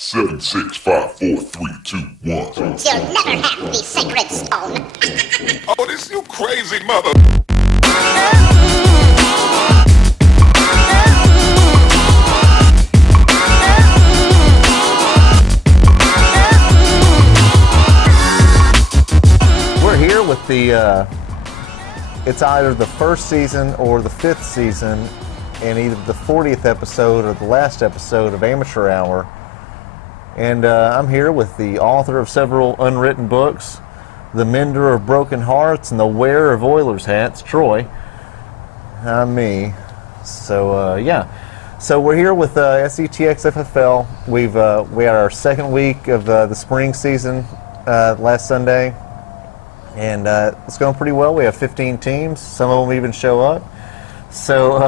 Seven, 6, 5, 4, 3, 2, 1. You'll never have the sacred stone. Oh, this you crazy mother. We're here with the, it's either the first season or the fifth season, and either the 40th episode or the last episode of Amateur Hour. And I'm here with the author of several unwritten books, the mender of broken hearts, and the wearer of Oilers hats, Troy. I'm me. So, yeah. So we're here with SETX FFL. We had our second week of the spring season last Sunday, and it's going pretty well. We have 15 teams. Some of them even show up. So,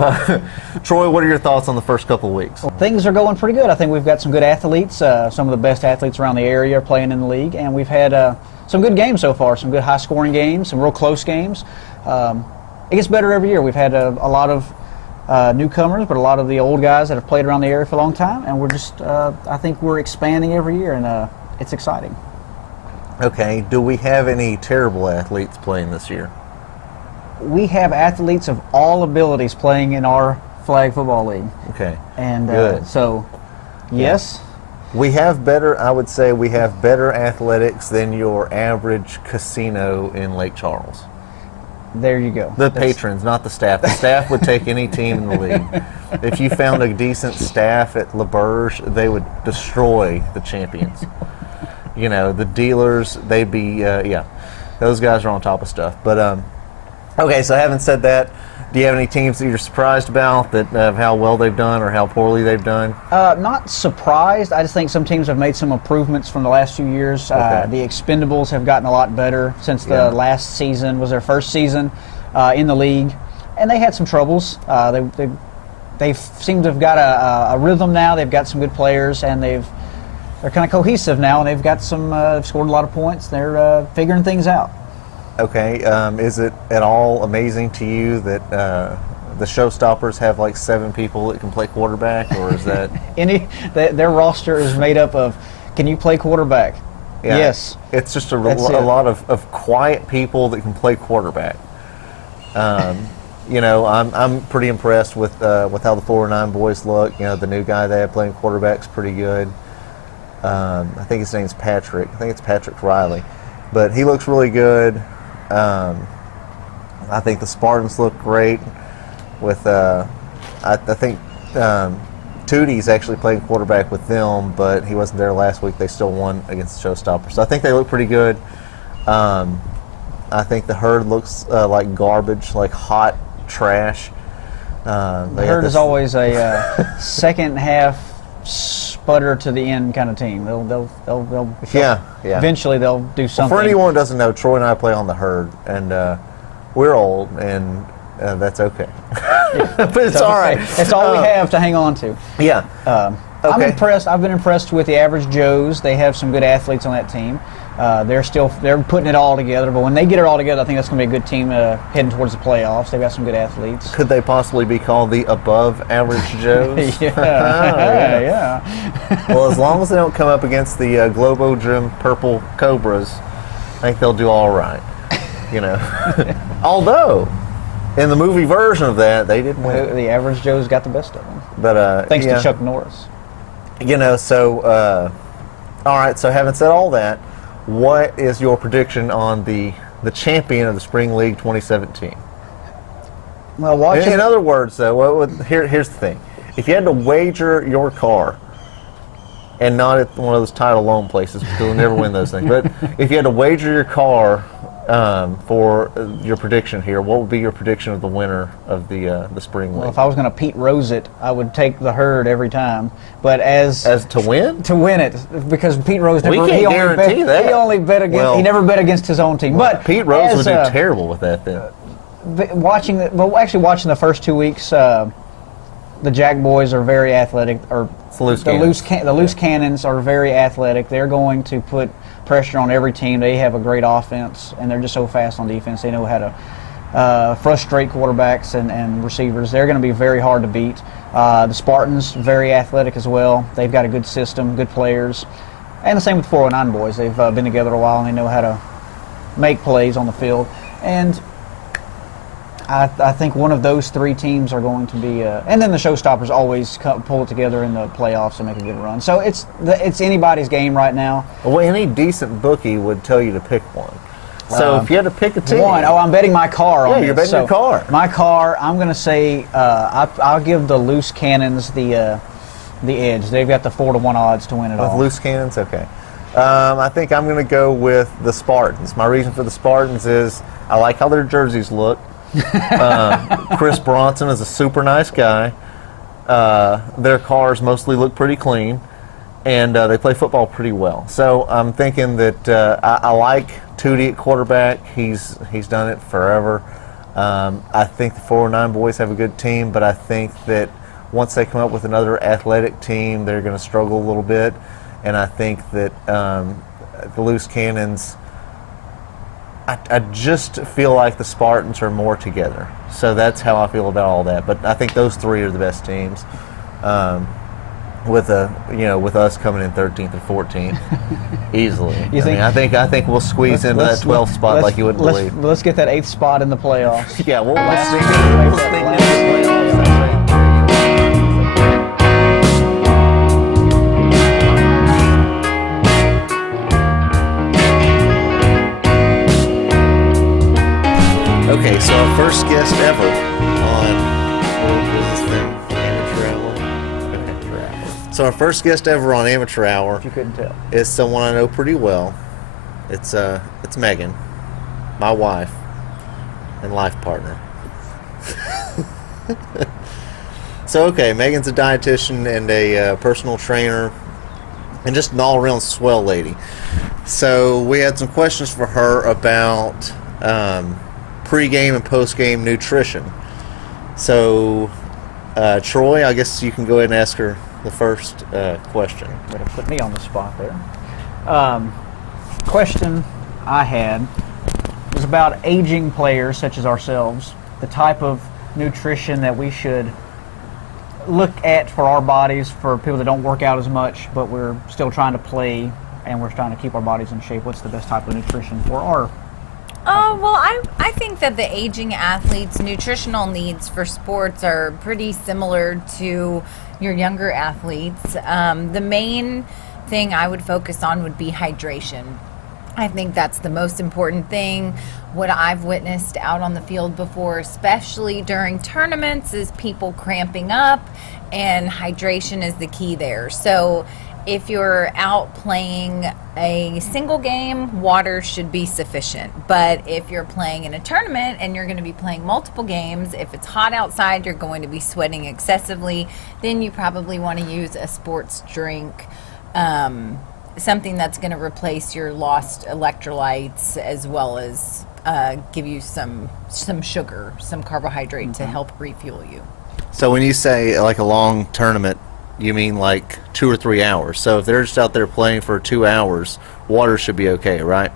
Troy, what are your thoughts on the first couple of weeks? Well, things are going pretty good. I think we've got some good athletes. Some of the best athletes around the area are playing in the league, and we've had some good games so far, some good high-scoring games, some real close games. It gets better every year. We've had a lot of newcomers, but a lot of the old guys that have played around the area for a long time, and we're just, I think we're expanding every year, and it's exciting. Okay, do we have any terrible athletes playing this year? We have athletes of all abilities playing in our flag football league. Okay. And good. So, yes. We have better, I would say we have better athletics than your average casino in Lake Charles. There you go. The patrons, not the staff. The staff would take any team in the league. If you found a decent staff at LaBerge, they would destroy the champions. You know, the dealers, they'd be, yeah, those guys are on top of stuff. But, okay, so having said that, do you have any teams that you're surprised about, that how well they've done or how poorly they've done? Not surprised. I just think some teams have made some improvements from the last few years. Okay. The Expendables have gotten a lot better since the last season was their first season in the league, and they had some troubles. They seem to have got a rhythm now. They've got some good players, and they're kind of cohesive now, and they've got some scored a lot of points. They're figuring things out. Okay, is it at all amazing to you that the Showstoppers have like 7 people that can play quarterback, or is that their roster is made up of, can you play quarterback? Yeah, yes. It's just a lot of quiet people that can play quarterback. You know, I'm pretty impressed with how the 409 boys look. You know, the new guy they have playing quarterback's pretty good. I think his name's Patrick. I think it's Patrick Riley, but he looks really good. I think the Spartans look great. With I think Tootie's actually playing quarterback with them, but he wasn't there last week. They still won against the Showstoppers, so I think they look pretty good. I think the Herd looks like garbage, like hot trash. The Herd is always a second half sputter to the end kind of team. They'll eventually they'll do something. Well, for anyone who doesn't know, Troy and I play on the Herd, and we're old, and that's okay. But it's all right. That's all we have to hang on to. Yeah. Okay. I'm impressed. I've been impressed with the average Joes. They have some good athletes on that team. They're putting it all together, but when they get it all together, I think that's going to be a good team heading towards the playoffs. They've got some good athletes. Could they possibly be called the above-average Joes? Yeah. Well, as long as they don't come up against the Globo Gym Purple Cobras, I think they'll do all right. You know, although in the movie version of that, they didn't win. The average Joe's got the best of them. But thanks to Chuck Norris. You know, so all right. So having said all that, what is your prediction on the champion of the Spring League 2017? Well, in other words, though, here's the thing: if you had to wager your car, and not at one of those title loan places, because you'll never win those things, but if you had to wager your car for your prediction here, what would be your prediction of the winner of the Spring League? Well, if I was going to Pete Rose it, I would take the Herd every time. But as to win? To win it, because Pete Rose never. We can't guarantee that. He only bet against. Well, he never bet against his own team. But Pete Rose would do terrible with that then. Watching the first 2 weeks, the Jack boys are very athletic. The loose cannons are very athletic. They're going to put pressure on every team. They have a great offense, and they're just so fast on defense. They know how to frustrate quarterbacks and receivers. They're going to be very hard to beat. The Spartans, very athletic as well. They've got a good system, good players. And the same with 409 boys. They've been together a while, and they know how to make plays on the field. And I think one of those three teams are going to be, and then the showstoppers always pull it together in the playoffs and make a good run. So it's anybody's game right now. Well, any decent bookie would tell you to pick one. So if you had to pick a team, I'm betting my car on yeah, this. you're betting your car. My car, I'm going to say I'll give the Loose Cannons the edge. They've got the 4-1 odds to win it all. With Loose Cannons, okay. I think I'm going to go with the Spartans. My reason for the Spartans is I like how their jerseys look. Chris Bronson is a super nice guy. Their cars mostly look pretty clean, and they play football pretty well. So I'm thinking that I like Tootie at quarterback. He's done it forever. I think the 409 boys have a good team, but I think that once they come up with another athletic team, they're going to struggle a little bit. And I think that the Loose Cannons, I just feel like the Spartans are more together. So that's how I feel about all that. But I think those three are the best teams. With us coming in 13th or 14th easily. I think we'll squeeze into that 12th spot like you wouldn't believe. Let's get that 8th spot in the playoffs. Yeah, we'll sneak into the playoffs. Okay, so our first guest ever on what was this thing? Amateur Hour. So our first guest ever on Amateur Hour, If you couldn't tell, is someone I know pretty well. It's Megan, my wife and life partner. So okay, Megan's a dietitian and a personal trainer, and just an all-around swell lady. So we had some questions for her about pre-game and post-game nutrition. So, Troy, I guess you can go ahead and ask her the first question. Way to put me on the spot there. Question I had was about aging players such as ourselves, the type of nutrition that we should look at for our bodies, for people that don't work out as much, but we're still trying to play and we're trying to keep our bodies in shape. What's the best type of nutrition for our Well, I think that the aging athletes' nutritional needs for sports are pretty similar to your younger athletes. The main thing I would focus on would be hydration. I think that's the most important thing. What I've witnessed out on the field before, especially during tournaments, is people cramping up, and hydration is the key there. So if you're out playing a single game, water should be sufficient. But if you're playing in a tournament and you're going to be playing multiple games, if it's hot outside, you're going to be sweating excessively, then you probably want to use a sports drink, something that's going to replace your lost electrolytes, as well as give you some sugar, some carbohydrate to help refuel you. So when you say like a long tournament, you mean like 2 or 3 hours. So if they're just out there playing for 2 hours, water should be okay, right?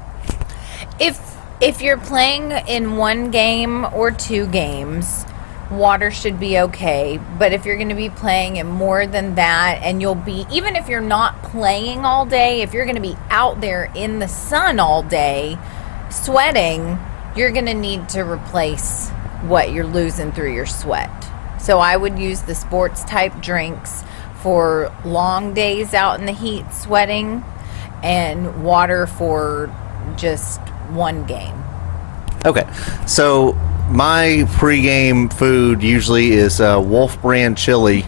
If you're playing in one game or 2 games, water should be okay. But if you're going to be playing in more than that, and you'll be, even if you're not playing all day, if you're going to be out there in the sun all day sweating, you're going to need to replace what you're losing through your sweat. So I would use the sports type drinks for long days out in the heat sweating, and water for just one game. Okay, so my pregame food usually is Wolf brand chili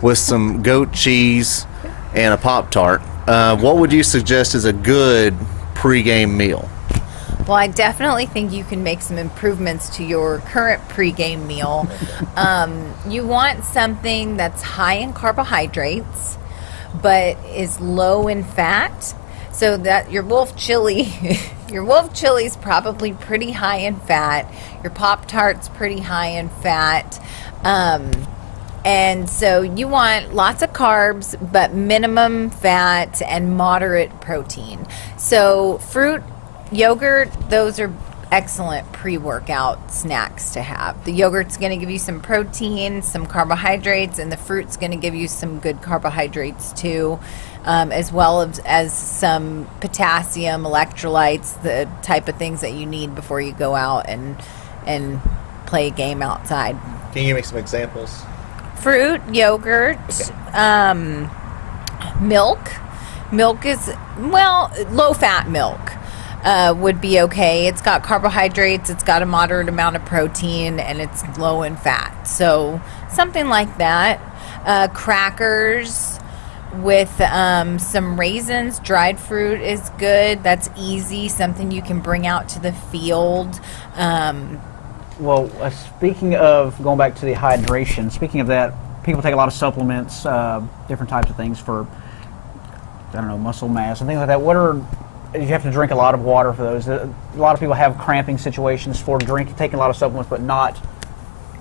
with some goat cheese and a Pop-Tart. What would you suggest is a good pregame meal? Well, I definitely think you can make some improvements to your current pregame meal. You want something that's high in carbohydrates, but is low in fat. So that your Wolf chili, your Wolf chili is probably pretty high in fat. Your Pop-Tart's pretty high in fat. And so you want lots of carbs, but minimum fat and moderate protein. So fruit, yogurt, those are excellent pre-workout snacks to have. The yogurt's going to give you some protein, some carbohydrates, and the fruit's going to give you some good carbohydrates too, as well as some potassium, electrolytes, the type of things that you need before you go out and play a game outside. Can you give me some examples? Fruit, yogurt, milk. Milk is, low-fat milk would be okay. It's got carbohydrates, it's got a moderate amount of protein, and it's low in fat. So something like that. Crackers with some raisins, dried fruit is good. That's easy, something you can bring out to the field. Well, speaking of going back to the hydration, speaking of that, people take a lot of supplements, different types of things for, I don't know, muscle mass and things like that. You have to drink a lot of water for those. A lot of people have cramping situations for taking a lot of supplements, but not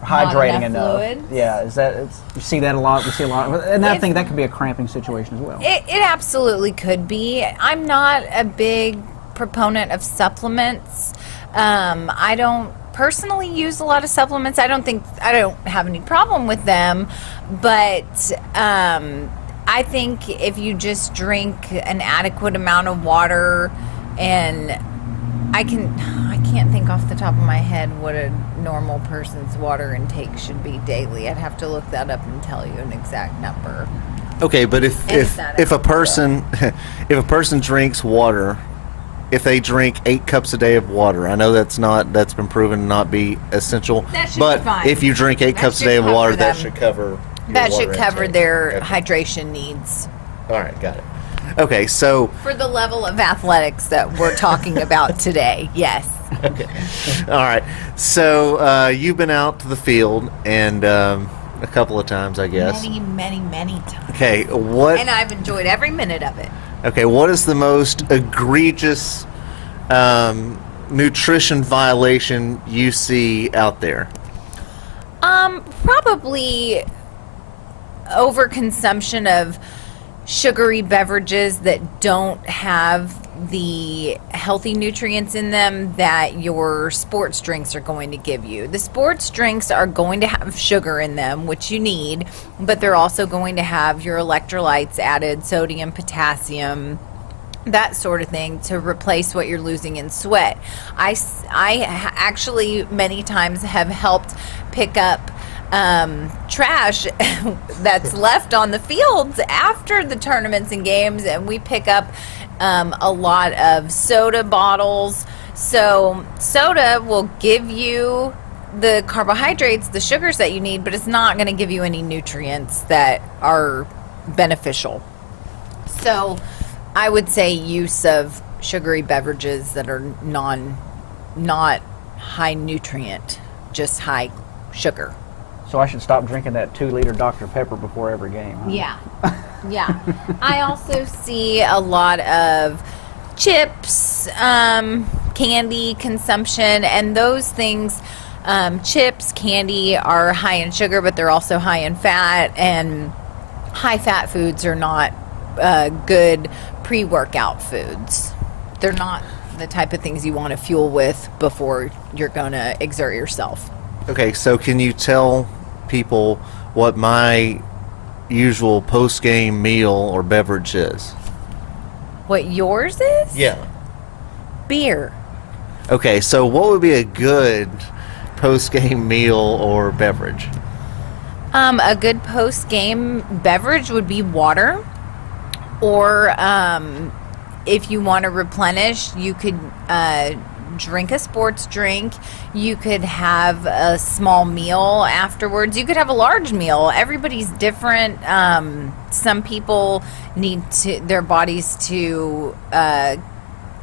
hydrating enough. Fluids. Yeah, you see that a lot. We see a lot, and I think that could be a cramping situation as well. It absolutely could be. I'm not a big proponent of supplements. I don't personally use a lot of supplements. I don't have any problem with them, but I think if you just drink an adequate amount of water, and I can't think off the top of my head what a normal person's water intake should be daily. I'd have to look that up and tell you an exact number. Okay, but if a person drinks water, if they drink 8 cups a day of water, I know that's been proven to not be essential. That should but be fine. if you drink 8 cups a day of water, that should cover. That should cover their Okay. hydration needs. All right, got it. Okay, so For the level of athletics that we're talking about today, yes. okay, all right. So you've been out to the field and a couple of times, I guess. Many times. Okay, what? And I've enjoyed every minute of it. Okay, what is the most egregious nutrition violation you see out there? Probably overconsumption of sugary beverages that don't have the healthy nutrients in them that your sports drinks are going to give you. The sports drinks are going to have sugar in them, which you need, but they're also going to have your electrolytes added, sodium, potassium, that sort of thing, to replace what you're losing in sweat. I actually many times have helped pick up trash that's left on the fields after the tournaments and games, and we pick up a lot of soda bottles. So soda will give you the carbohydrates, the sugars that you need, but it's not going to give you any nutrients that are beneficial. So I would say use of sugary beverages that are not high nutrient, just high sugar. So I should stop drinking that 2-liter Dr. Pepper before every game. Huh? Yeah. I also see a lot of chips, candy consumption, and those things. Chips, candy are high in sugar, but they're also high in fat, and high fat foods are not good pre-workout foods. They're not the type of things you want to fuel with before you're going to exert yourself. Okay, so can you tell people what my usual post-game meal or beverage is? What yours is? Yeah. Beer. Okay, so what would be a good post-game meal or beverage? A good post-game beverage would be water, or if you want to replenish, you could drink a sports drink. You could have a small meal afterwards. You could have a large meal. Everybody's different. Some people need their bodies to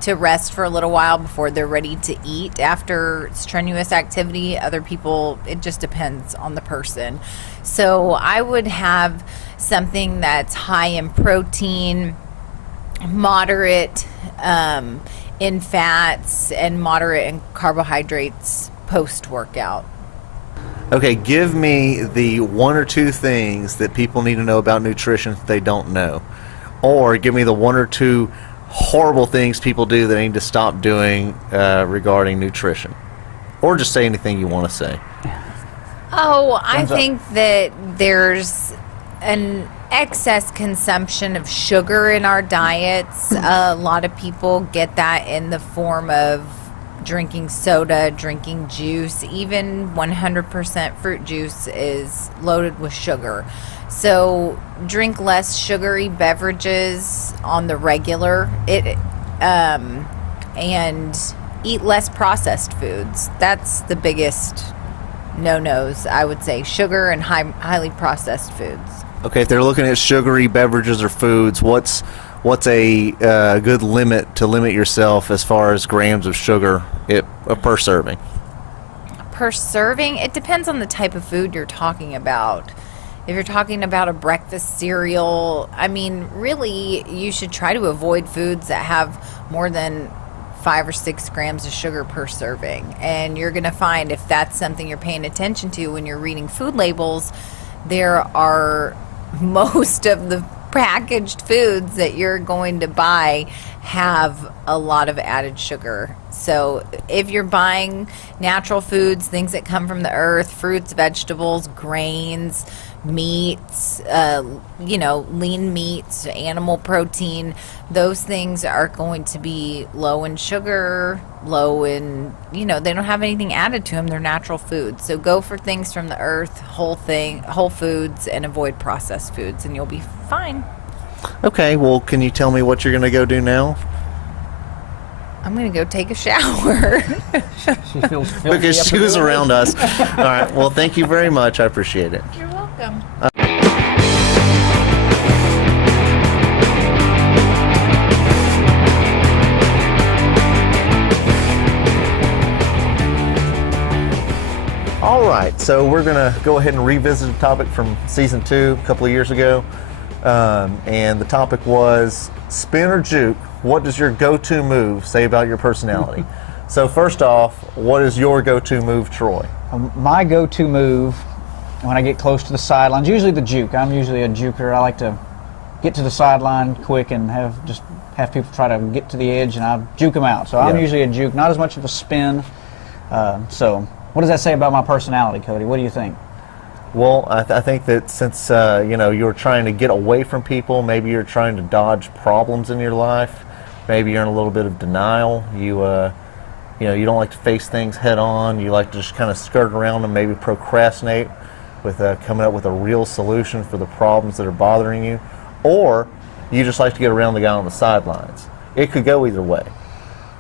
rest for a little while before they're ready to eat after strenuous activity. Other people, it just depends on the person. So I would have something that's high in protein, moderate in fats, and moderate in carbohydrates post-workout. Okay, give me the 1 or 2 things that people need to know about nutrition that they don't know. Or give me the 1 or 2 horrible things people do that they need to stop doing regarding nutrition? Or just say anything you want to say. Oh, I think that there's an excess consumption of sugar in our diets. A lot of people get that in the form of drinking soda, drinking juice. Even 100% fruit juice is loaded with sugar. So drink less sugary beverages on the regular. And eat less processed foods. That's the biggest no-nos, I would say. Sugar and highly processed foods. Okay, if they're looking at sugary beverages or foods, what's a good limit to limit yourself as far as grams of sugar per serving? Per serving? It depends on the type of food you're talking about. If you're talking about a breakfast cereal, I mean, really, you should try to avoid foods that have more than 5 or 6 grams of sugar per serving. And you're going to find, if that's something you're paying attention to when you're reading food labels, there are most of the packaged foods that you're going to buy have a lot of added sugar. So if you're buying natural foods, things that come from the earth, fruits, vegetables, grains, meats, lean meats, animal protein, those things are going to be low in sugar, low in, they don't have anything added to them. They're natural foods. So go for things from the earth, whole foods, and avoid processed foods, and you'll be fine. Okay, well, can you tell me what you're going to go do now? I'm going to go take a shower. She feels filthy Because she was around us. All right, well, thank you very much. I appreciate it. You're welcome. All right, so we're going to go ahead and revisit a topic from season 2 a couple of years ago. And the topic was spin or juke. What does your go-to move say about your personality? So first off, what is your go-to move, Troy? My go-to move when I get close to the sidelines, usually the juke. I'm usually a juker. I like to get to the sideline quick and have people try to get to the edge, and I juke them out. So I'm usually a juke, not as much of a spin. So what does that say about my personality, Cody? What do you think? Well, I think that since you're trying to get away from people, maybe you're trying to dodge problems in your life, maybe you're in a little bit of denial. You don't like to face things head on. You like to just kind of skirt around and maybe procrastinate with coming up with a real solution for the problems that are bothering you, or you just like to get around the guy on the sidelines. It could go either way.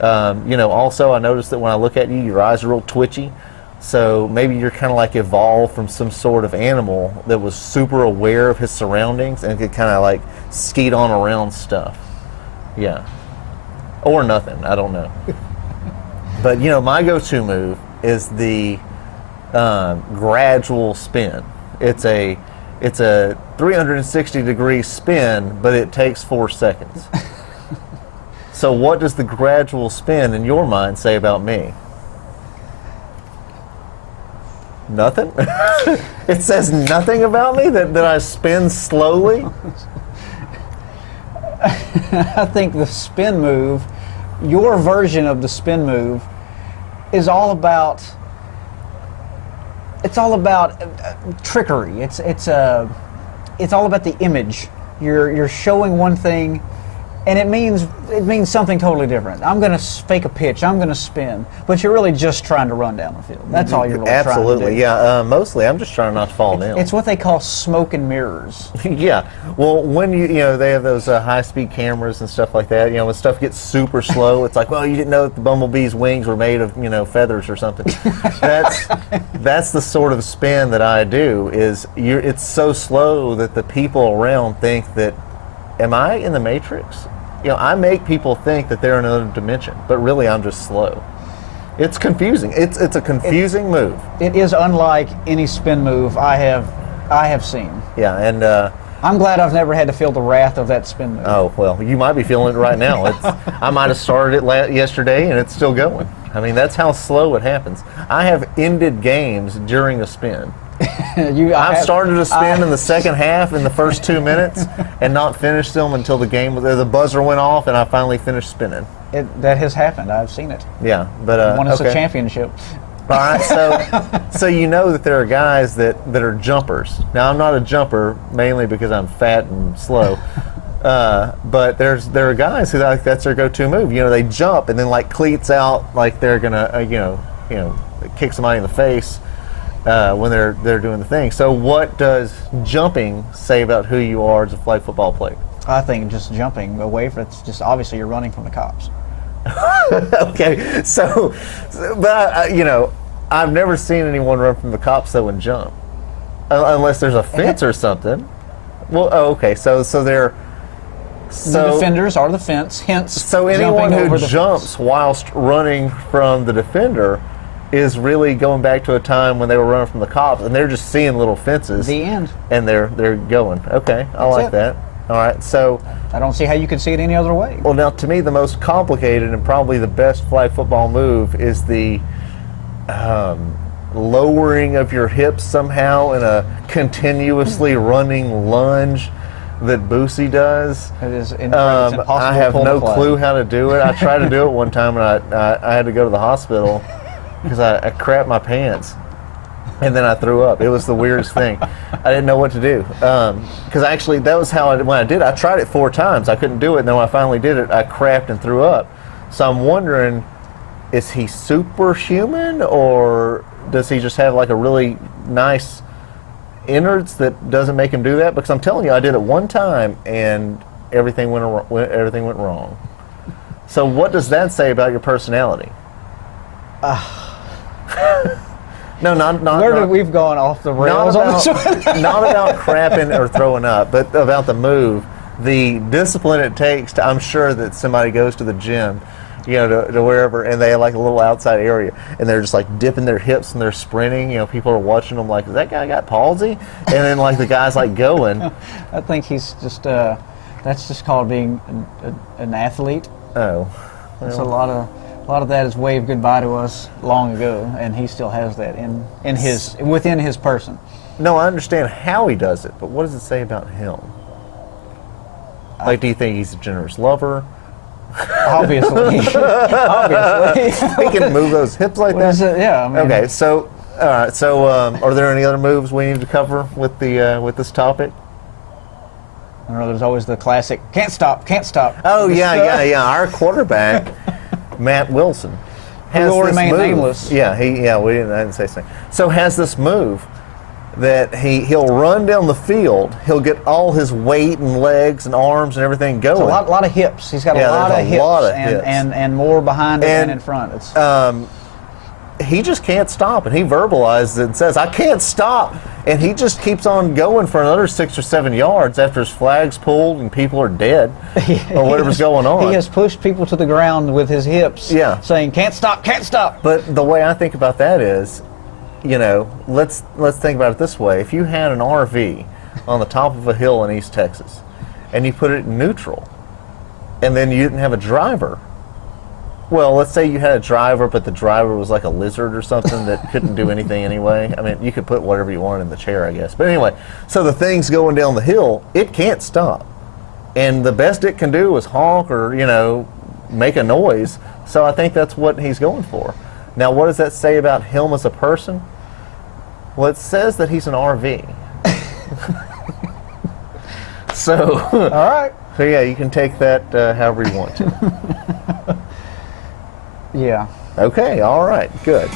Also, I noticed that when I look at you, your eyes are real twitchy. So maybe you're kind of like evolved from some sort of animal that was super aware of his surroundings and could kind of like skeet on around stuff. Yeah. Or nothing. I don't know. But, my go-to move is the gradual spin. It's a 360-degree spin, but it takes 4 seconds. So what does the gradual spin in your mind say about me? Nothing? It says nothing about me that I spin slowly? I think the spin move, your version of the spin move, is all about trickery. It's all about the image. You're showing one thing, and it means something totally different. I'm going to fake a pitch. I'm going to spin, but you're really just trying to run down the field. That's all you're really trying to do. Absolutely, yeah. Mostly, I'm just trying not to fall down. It's what they call smoke and mirrors. Yeah. Well, when they have those high-speed cameras and stuff like that. When stuff gets super slow, it's like, well, you didn't know that the bumblebee's wings were made of feathers or something. That's the sort of spin that I do. It's so slow that the people around think that, am I in the Matrix? I make people think that they're in another dimension, but really I'm just slow. It's confusing. It's a confusing move. It is unlike any spin move I have seen. Yeah, and I'm glad I've never had to feel the wrath of that spin move. Oh, well, you might be feeling it right now. I might have started it yesterday and it's still going. I mean, that's how slow it happens. I have ended games during a spin. I've started to spin in the second half in the first 2 minutes and not finished them until the buzzer went off and I finally finished spinning. That has happened. I've seen it. Yeah, but Won us okay. a championship. All right, so you know that there are guys that are jumpers. Now I'm not a jumper mainly because I'm fat and slow, but there are guys who that's their go-to move. You know, they jump and then like cleats out, like they're gonna you know kick somebody in the face when they're doing the thing. So what does jumping say about who you are as a flag football player? I think just jumping away from it's just obviously you're running from the cops. Okay, but you know, I've never seen anyone run from the cops though and jump, unless there's a fence or something. Well, okay, so they're the defenders are the fence. Hence, so anyone jumping who over the jumps fence. whilst running from the defender is really going back to a time when they were running from the cops and they're just seeing little fences. The end. And they're going. Okay, I like it. that. All right, so. I don't see how you could see it any other way. Well, now to me, the most complicated and probably the best flag football move is the lowering of your hips somehow in a continuously running lunge that Boosie does. It is it's impossible I have to pull no the flag. clue how to do it. I tried to do it one time and I had to go to the hospital because I crapped my pants. And then I threw up. It was the weirdest thing. I didn't know what to do. Because actually, that was how when I did it. I tried it 4 times. I couldn't do it. And then when I finally did it, I crapped and threw up. So I'm wondering, is he superhuman? Or does he just have like a really nice innards that doesn't make him do that? Because I'm telling you, I did it one time and everything went wrong. So what does that say about your personality? No, We've gone off the rails on this one. Not about crapping or throwing up, but about the move, the discipline it takes to. I'm sure that somebody goes to the gym, you know, to wherever, and they have like a little outside area, and they're just like dipping their hips and they're sprinting. You know, people are watching them like, "Is that guy got palsy?" And then like the guy's like going. I think he's just. That's just called being an athlete. Oh, It's a lot of that is waved goodbye to us long ago, and he still has that within his person. No, I understand how he does it, but what does it say about him? Like, do you think he's a generous lover? Obviously. He can move those hips like that? Yeah. I mean, Okay, so, all right, so are there any other moves we need to cover with this topic? I don't know, there's always the classic, can't stop. Oh, yeah. Our quarterback, Matt Wilson, has will this remain move. nameless. I didn't say something. So has this move that he'll run down the field, he'll get all his weight and legs and arms and everything going. A lot of hips. He's got a lot of hips, and more behind it than in front. It's he just can't stop, and he verbalizes it and says, "I can't stop," and he just keeps on going for another 6 or 7 yards after his flag's pulled and people are dead or whatever's going on. He has pushed people to the ground with his hips, saying, "Can't stop, can't stop." But the way I think about that is, you know, let's think about it this way: if you had an RV on the top of a hill in East Texas, and you put it in neutral, and then you didn't have a driver. Well, let's say you had a driver, but the driver was like a lizard or something that couldn't do anything anyway. I mean, you could put whatever you wanted in the chair, I guess. But anyway, so the thing's going down the hill, it can't stop. And the best it can do is honk or, you know, make a noise. So I think that's what he's going for. Now, what does that say about him as a person? Well, it says that he's an RV. So, all right. So, yeah, you can take that however you want to. Yeah. Okay, all right, good.